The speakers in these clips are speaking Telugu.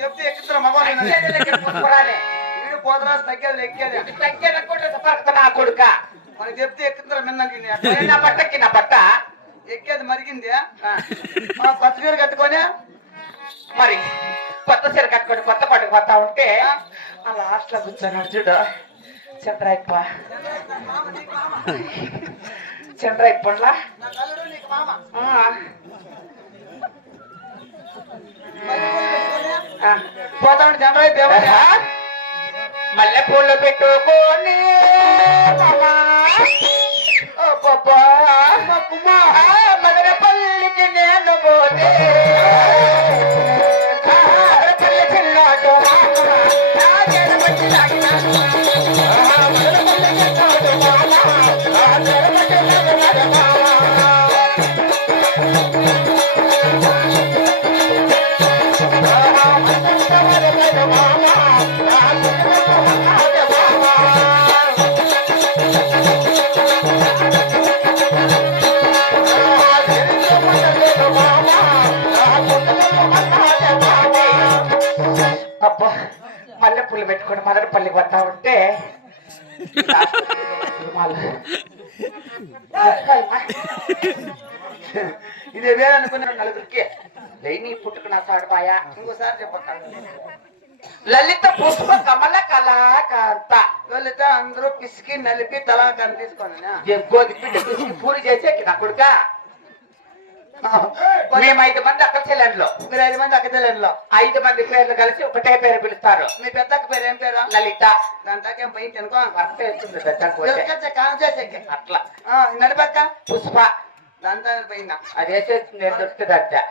చెప్తే ఎక్కుతున్నా మగవాళ్ళు వీడు పోతరాజు తగ్గేది లెక్కేది తగ్గేది నా కొడుక. మనకి చెప్తే ఎక్కుతున్నా మిన్న నా పట్టకి నా పట్ట. ఎక్కేది మరిగింది. కొత్త చీర కట్టుకొని? మరి కొత్త చీర కట్టుకొని కొత్త పట్టుకు పోతా ఉంటే ఆ లాస్ట్లో కూర్చొని చూడు చంద్రాయప్ప చంద్రాయప్పలా నా కల్లుడు నీకు మామ పోతా ఉంటే చంద్రయ్య దేవయ్య మల్లె పూలు పెట్టుకొని మామా. ఇదే వేరే అనుకున్నాను నలుగురికి. లేని పుట్టుకున్న సాడుపాయా ఇంకోసారి చెప్పండి లలిత పుష్ప కమల కళాకాంత. లలిత అందరూ పిసికి నలిపి తలా కని తీసుకోండి గోధి పిండి పిసికి పూరి చేసే నా మేము ఐదు మంది అక్క చెల్లెండ్లు మీరు ఐదు మంది అక్క చెల్లెళ్ళు. ఐదు మంది పేర్లు కలిసి ఒకటే పేరు పిలుస్తారు. మీ పెద్ద పేరు ఏం పేరు? లలిత. దాంట్లో పోయి తినుకో చేసేకి? అట్లా. నడిపక్క పుష్ప. దాంతో పోయిందా అది వేసేసి నేను దొరుకుతుంది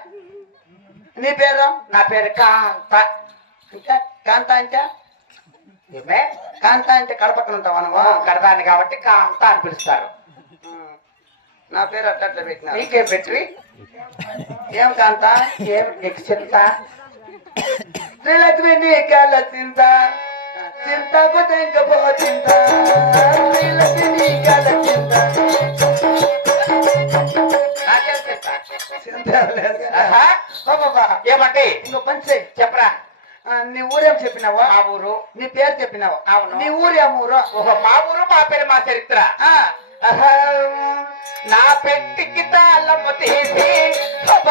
నీ పేరు? నా పేరు కాంత. ఇంకా కాంత అంటే? ఏమే? కాంత అంటే కడపక్కన ఉంటావా నువ్వు? కడదాని కాబట్టి కాంత అని పిలుస్తారు. నా పేరు అట్లా పెట్టినా. నీకేం పెట్టి ఏం కాంత? ఏం నీకు చింత శ్రీలక్ష్మి నీ కాళ్ళ చింత. చింతకు తెంకపో చింత. శ్రీలక్ష్మి నీ కాళ్ళ చింత. ఏమంటే? పని చెయ్యి చెప్పరా? ఆ, నీ ఊరేం చెప్పినావా? మా ఊరు. నీ పేరు చెప్పినావా? అవును. నీ ఊరేం ఊరు? ఓహో మా ఊరు మా పేరు మా చరిత్ర. ఆ. నా పెట్టికి తాళము తీసి ఒక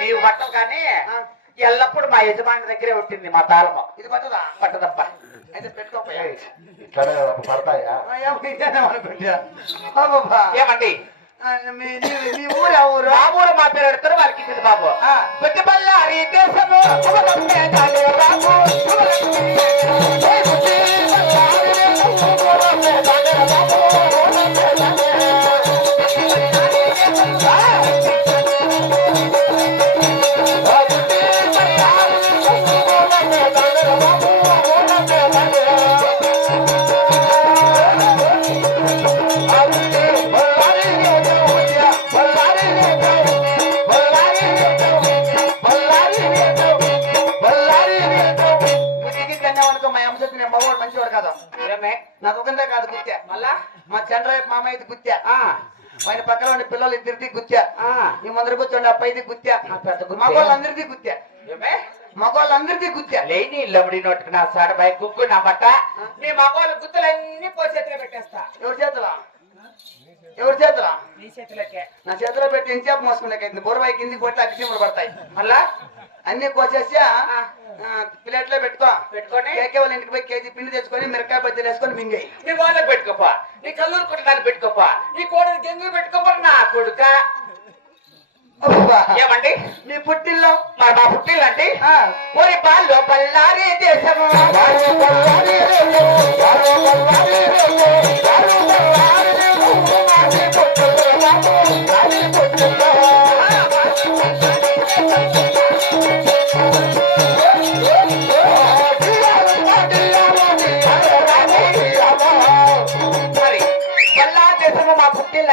నీవు పట్టవు కానీ ఎల్లప్పుడు మా యజమాని దగ్గరే ఉంటుంది మా తాళము. ఇది పట్టదా? పట్టదప్ప. అయితే పెట్టుకోపోయా? ఇక్కడ పడతాయా? ఏమండి? మీ నీ ఊరు ఆ ఊరు మా ఊరు పేరు పెడతారు వారికి ఇచ్చింది బాబు ఆ. బుద్ధిబల్లారి దేశము శుభలక్ష్మి బాబు శుభలక్ష్మి. నా దుకందే కాదు గుత్తా మళ్ళా? మా చంద్రయ్య మామయ్యది గుత్తా ఆ, ఆయన పక్కన ఉండే పిల్లలు ఇద్దరిది గుత్తా ఆ. ఈ ముందర కూర్చోండి అబ్బాయిది గుత్తా. మగవాళ్ళందరిది గుత్తా? మగవాళ్ళందరిది గుత్తా లేని ఇల్లముడి నోటికి నా సాడబాయి గుగ్గు నా బట్ట. నీ మగవాళ్ళ గుత్తులన్నీ పోసేతులు పెట్టేస్తా. ఎవరి చేతులా? ఎవరి చేతులా? నీ చేతులకే. నా చేతిలో పెట్టి ఇంచేపు మోసుకునే బొరవాయి కిందికి కొట్టి అగ్గిసీమలు పడతాయి. మళ్ళా అన్ని కోసేసి ప్లేట్లో పెట్టుకో. పెట్టుకొని? కేకే వాళ్ళ ఇంటికి పోయి కేజీ పిండి తెచ్చుకొని మిరకాయ బజ్జీలు వేసుకొని మింగాయి. నీ వాళ్ళకి పెట్టుకోపా. నీ కళ్ళు అబ్బా ఈ కోడిని గెంగు పెట్టుకోమని నా కొడుక. ఏమండి? నీ పుట్టిల్లో మరి మా పుట్టిల్లండి? ఓరి బాల్లో బల్లారి దేశము?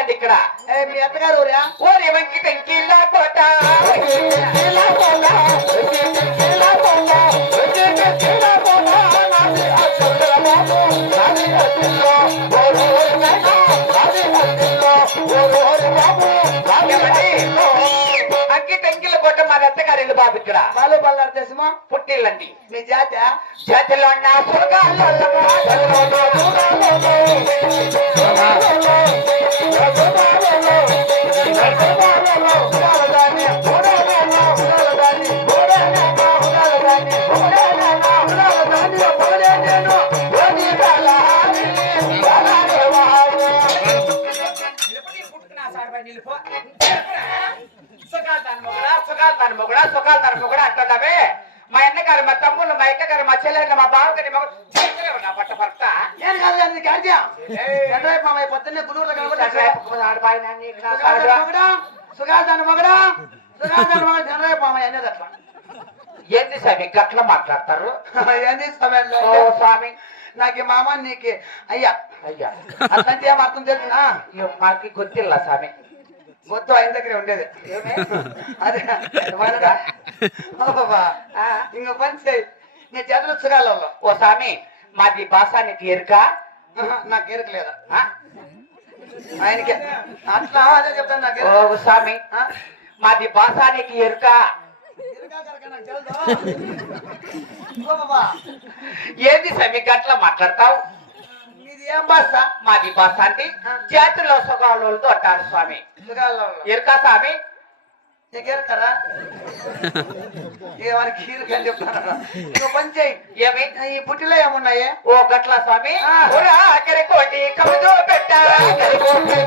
పుట్టిల్లండి ఇక్కడ మీ అత్తగారు ఊరా? ఓరి వెంకి టెంకిలా కోట. కోట టెంకిలా కోట మా అత్తగారి బాబు ఇక్కడ. బాలు బల్లారు దేశమా పుట్టిల్లండి. మీ జాత? చేతిలో నా ఆటలో నా అంటున్నావే? మా అన్న గారు మా తమ్ముళ్ళు మా గారు మా చెల్లెళ్ళు మా బావ గారి మా నా పట్ట భర్త ఏం కాదు కానీ నీకు ఆజ్ఞ. చంద్రయ్య మామయ్య పొద్దున్నే గుంటూరులో కనబడ్డాడు. సుగాదాని మగడా? సుగాదాని మగడా? చంద్రయ్య మామయ్య అనేది అట్లా? ఏంది స్వామి గట్ల మాట్లాడతారు? ఏంది స్వామి నాకు మామ నీకు అయ్యా. అయ్యా. అట్లాంటి ఏం అర్థం తెలిసిన ఇయ్యో, మాకి గుర్తిల్ల స్వామి. మొత్తం ఆయన దగ్గరే ఉండేది? అదే ఆ, ఇంకో పని చేయి నీ చేతులు సుగాలలో ఓ స్వామి మాది భాషానికి ఎరుక నాకు ఎరకలేదు ఆ? ఆయనకే అట్లా అదే చెప్తాను నాకు ఓ ఎరక. స్వామి? మాది భాషానికి ఎరుక ఎరక నాకు ఏంది స్వామి గట్ల మాట్లాడతావు? ఏం భాష? మాది భాష అంటే జాతిలో సుగాలతో అంటారు స్వామి. ఎరుక స్వామి? చెప్తాను పని చేయి. ఏమి? ఈ పుట్టిలో ఏమున్నాయి? ఓ గట్ల స్వామి. ఆ. ఓరా అక్కడి కోటి కమదో పెట్ట. అక్కడి కోటి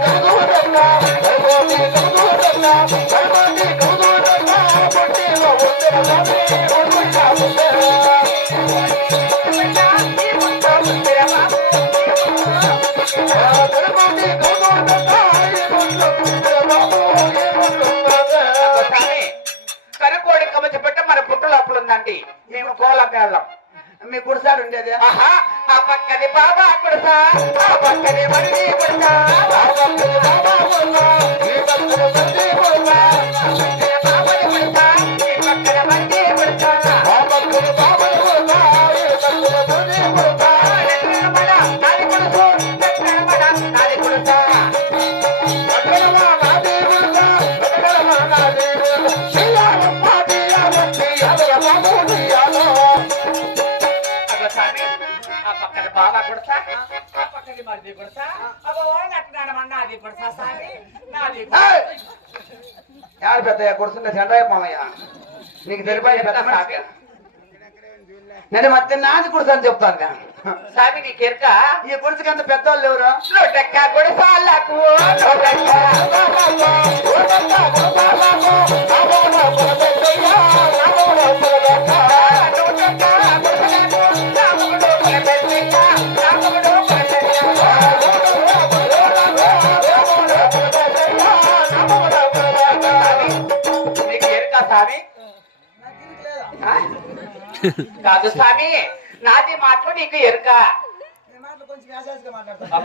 మీ గుడిసాడు ఉండేది? ఆ పక్కది బాబా గుడిసా ఆ పక్కది మరిది గుడిసా ఆ పక్కది బాబా బాబా కొడతా? పక్కకి మరిది కొడతా? అబ్బో నాది పెద్దయ్య చెండయ్య మామయ్య. నీకు తెలిపాయి పెద్ద నేను మధ్య నాది కుడుసని చెప్తాను సామి స్వామి నీ కెరక? ఈ గుడిసెకి అంత పెద్దవాళ్ళు ఎవరు? నోటక్క. కాదు స్వామి నాది మాటలు నీకు ఎరుక.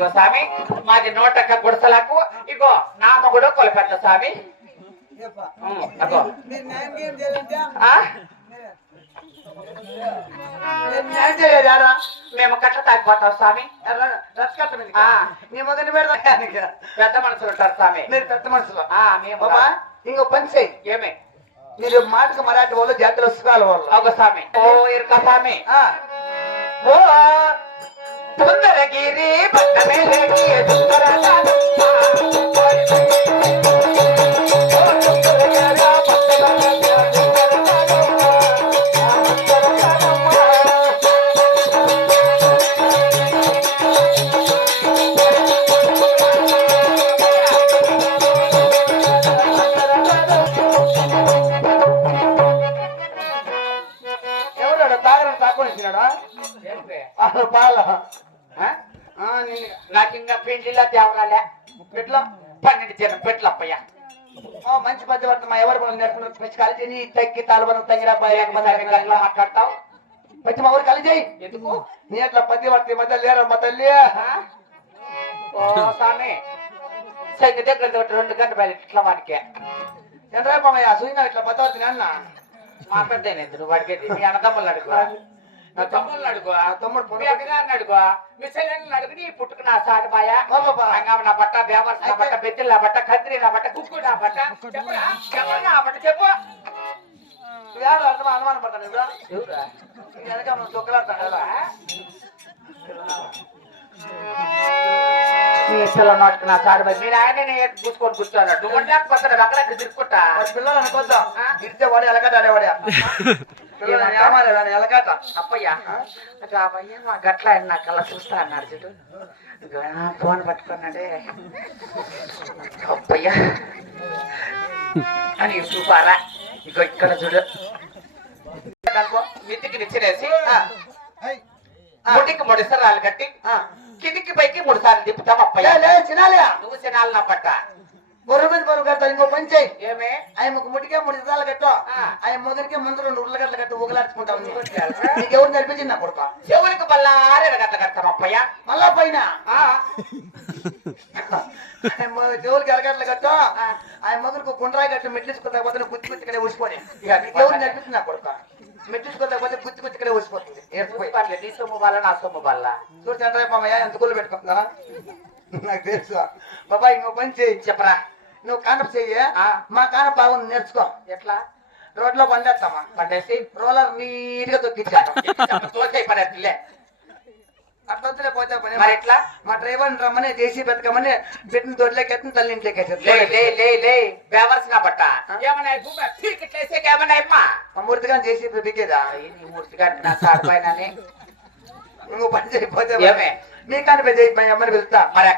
స్వామి మాది నూటక్క గుడిసెలకు. ఇగో నా మొగుడు కొలపెద్ద స్వామి. అగో? మేము కట్ల తాగిపోతాం స్వామి. ఆ. నీ మొదటి పెద్ద మనుషులు ఉంటారు స్వామి. మీరు పెద్ద మనుషులు ఆ, మేము ఇంకో పని చేయి. ఏమే? మీరు మాటకు మరాఠీ వాళ్ళు జాతిలో సుఖాల వాళ్ళు. అగో స్వామి. ఓ ఇరుక స్వామి. ఓ పట్టమేలకి తేవరాలే పెట్లా పన్నెండు జనం పెట్లు అప్పయ్య. ఆ, మంచి పద్య పడుతుంది మా ఎవరు పనులు నేర్చుకున్నారు మంచి కాలేజీ నీ తగ్గి తగ్గిరా గట్లా మాట్లాడతావు. మంచి మా ఊరు కాలేజీ ఎందుకు? నీ అట్లా పడుతుంది మధ్య లేరా మా తల్లి? సైకి దగ్గర రెండు గంటల బయట ఇట్లా వాడికే. ఎండ్రా పామయ్య సూయినా ఇట్లా పడుతుంది అన్న? మా పెద్ద వాడికి మీ అన్నదమ్ములు అడుగు నా తమ్ముళ్ళు అడుగు తమ్ముడు మీ అక్కగారిని అడుగు మీ అడుగు నీ పుట్టుకు నా సాటి బాయ అంగం నా బట్ట బేవర్స్ నా బట్ట బెత్తిల్ నా బట్ట కత్రి నా బట్ట కుక్కు నా బట్ట చెప్పురా? చెప్పు నా బట్ట చెప్పు. యారు అర్థం అనుమానం పడతాను ఎవరా? వెనక మనం ఇష్టంలో నోటికి నా సాటి బాయ్ మీరు ఆయన చూసుకొని కూర్చోన్నాడు నువ్వు అక్కడ తిరుక్కుంటా. వాడి పిల్లలు అనుకోద్దాం ఇడితే వాడు ఎలకట ఆడేవాడే పిల్లలు ఏమాలే వాడు ఎలకట. అప్పయ్య? అప్పయ్య మా గట్ల ఆయన నా కళ్ళ చూస్తా అన్నాడు చూడు. ఫోన్ పట్టుకున్నాడే. అప్పయ్య. అని చూపారా? ఇగో ఇక్కడ చూడు. మిత్తికి నిచ్చినేసి ముడికి మూడు సార్లు కట్టి కిందికి పైకి మూడు సార్లు తిప్పుతాం అప్పయ్య. లే చినాలే నువ్వు తినాలి నా పట్ట. బొర్ర మీద బొర్ర కడతా ఇంకో పని చేయి. ఏమే? ఆయన ఒక ముడికే మూడు ఇదాలు కట్టు. ఆయన మొదటికే ముందు రెండు ఉర్లగడ్డలు కట్టు ఊగలాడుకుంటావు నీకు ఎవరు నేర్పించింది నా కొడుక? చెవులకు బల్లారే గత కడతాం అప్పయ్య? మళ్ళా పైన? చెవులకి ఎలగడ్డలు కట్టు? ఆయన మొదలకు గుండ్రాయి కట్టు మెట్లేసుకుంటా పోతే గుత్తి గుత్తి ఇక్కడే ఊసిపోయి నీకు ఎవరు నేర్పించింది నా కొడుక? మెట్లేసుకుంటా పోతే గుత్తి గుత్తి ఇక్కడే ఏర్చిపోయి పర్లేదు నీ సొమ్ము వల్ల నా సొమ్ము వల్ల. చూడు చంద్రయ్య మామయ్య ఎంత గుళ్ళు పెట్టుకుంటున్నా నాకు తెలుసు. బాబా ఇంకో పని చేయి చెప్పరా. నువ్వు కానప్ చెయ్యి. మా కానప్ బాగుంది నేర్చుకో. ఎట్లా? రోడ్లో పండేస్తామా? పట్టేసి రోలర్ నీట్గా తొక్కించాను పడేట్లే అట్లా వద్దులే పోతే పని. మరి ఎట్లా? మా డ్రైవర్ రమ్మని చేసి బతకమని పెట్టిన దొడ్లోకి ఎత్తున తల్లి ఇంట్లోకి లే. లే లే లే బేవర్స్ నా బట్ట. ఏమన్నా భూమి పీకిట్లేసే ఏమన్నా అమ్మా మా మూర్తిగా చేసి బిగ్గేదా నీ మూర్తి గారి నా సార్ పైన నువ్వు పని చేయకపోతే ఏమే? మీ కాని మా అమ్మని వెళ్తా మరి